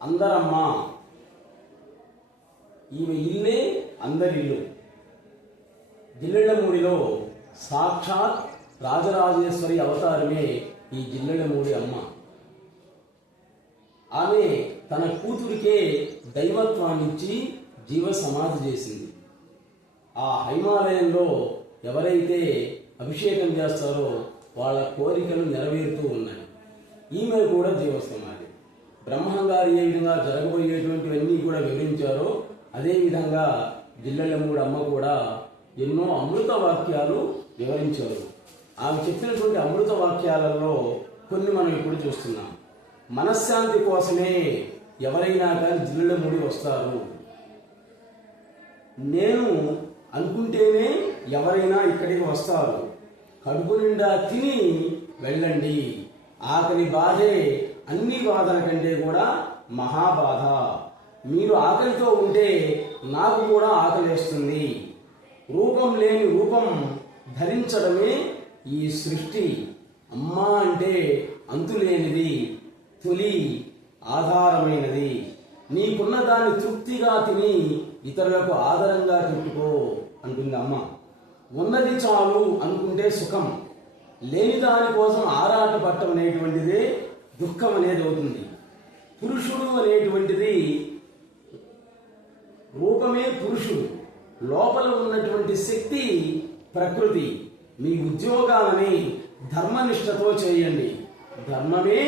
అందరమ్మ ఈమె ఇల్లే అందరిల్లు. జిల్లెళ్ళమూడిలో సాక్షాత్ రాజరాజేశ్వరి అవతారమే ఈ జిల్లెళ్ళమూడి అమ్మ. ఆమె తన కూతురికే దైవత్వాన్నిచ్చి జీవ సమాధి చేసింది. ఆ హైమాలయంలో ఎవరైతే అభిషేకం చేస్తారో వాళ్ళ కోరికలు నెరవేరుతూ ఉన్నాయి. ఈమె కూడా జీవసమాధి. బ్రహ్మంగారు ఏ విధంగా జరగబోయేటువంటివన్నీ కూడా వివరించారో అదేవిధంగా జిల్లెళ్ళమూడి అమ్మ కూడా ఎన్నో అమృత వాక్యాలు వివరించారు. ఆమె చెప్పినటువంటి అమృత వాక్యాలలో కొన్ని మనం ఇప్పుడు చూస్తున్నాం. మనశ్శాంతి కోసమే ఎవరైనా కానీ జిల్లెళ్ళమూడి వస్తారు. నేను అనుకుంటేనే ఎవరైనా ఇక్కడికి వస్తారు. కడుపు నిండా తిని వెళ్ళండి. ఆకలి బాధే అన్ని బాధల కంటే కూడా మహాబాధ. మీరు ఆకలితో ఉంటే నాకు కూడా ఆకలేస్తుంది. రూపం లేని రూపం ధరించడమే ఈ సృష్టి. అమ్మ అంటే అంతులేనిది, తొలి ఆధారమైనది. నీకున్న దాన్ని తృప్తిగా తిని ఇతరులకు ఆదరంగా పెట్టుకో అంటుంది అమ్మ. ఉన్నది చాలు అనుకుంటే సుఖం, లేని దానికోసం ఆరాట పట్టం అనేటువంటిదే దుఃఖం అనేది అవుతుంది. పురుషుడు అనేటువంటిది రూపమే పురుషుడు, లోపల ఉన్నటువంటి శక్తి ప్రకృతి. మీ ఉద్యోగాలని ధర్మనిష్టతో చేయండి. ధర్మమే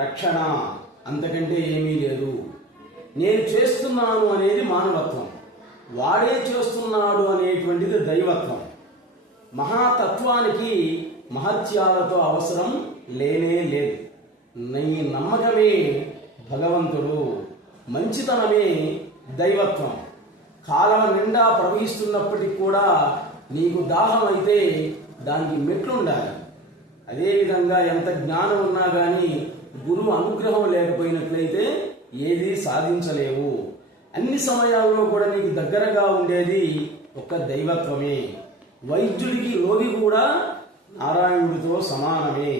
రక్షణ, అంతకంటే ఏమీ లేదు. నేను చేస్తున్నాను అనేది మానవత్వం, వాడే చేస్తున్నాడు అనేటువంటిది దైవత్వం. మహాతత్వానికి మహత్యాలతో అవసరం లేనే లేదు. నీ నమ్మకమే భగవంతుడు, మంచితనమే దైవత్వం. కాలం నిండా ప్రవహిస్తున్నప్పటికీ కూడా నీకు దాహం అయితే దానికి మెట్లుండాలి. అదేవిధంగా ఎంత జ్ఞానం ఉన్నా కానీ గురువు అనుగ్రహం లేకపోయినట్లయితే ఏది సాధించలేవు. అన్ని సమయాల్లో కూడా నీకు దగ్గరగా ఉండేది ఒక్క దైవత్వమే. వైద్యుడికి రోగి కూడా నారాయణుడితో సమానమే.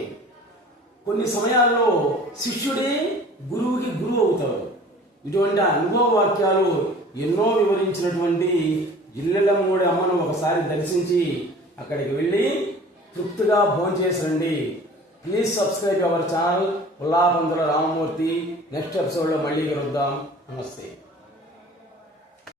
కొన్ని సమయాల్లో శిష్యుడే గురువుకి గురువు అవుతాడు. ఇటువంటి అనుభవ వాక్యాలు ఎన్నో వివరించినటువంటి జిల్లెళ్ళమూడి అమ్మను ఒకసారి దర్శించి అక్కడికి వెళ్ళి తృప్తిగా భోంచేసి రండి. Please subscribe our channel Ullapantula Ramamurthy. Next ఎపిసోడ్లో మళ్ళీ కలుద్దాం. నమస్తే.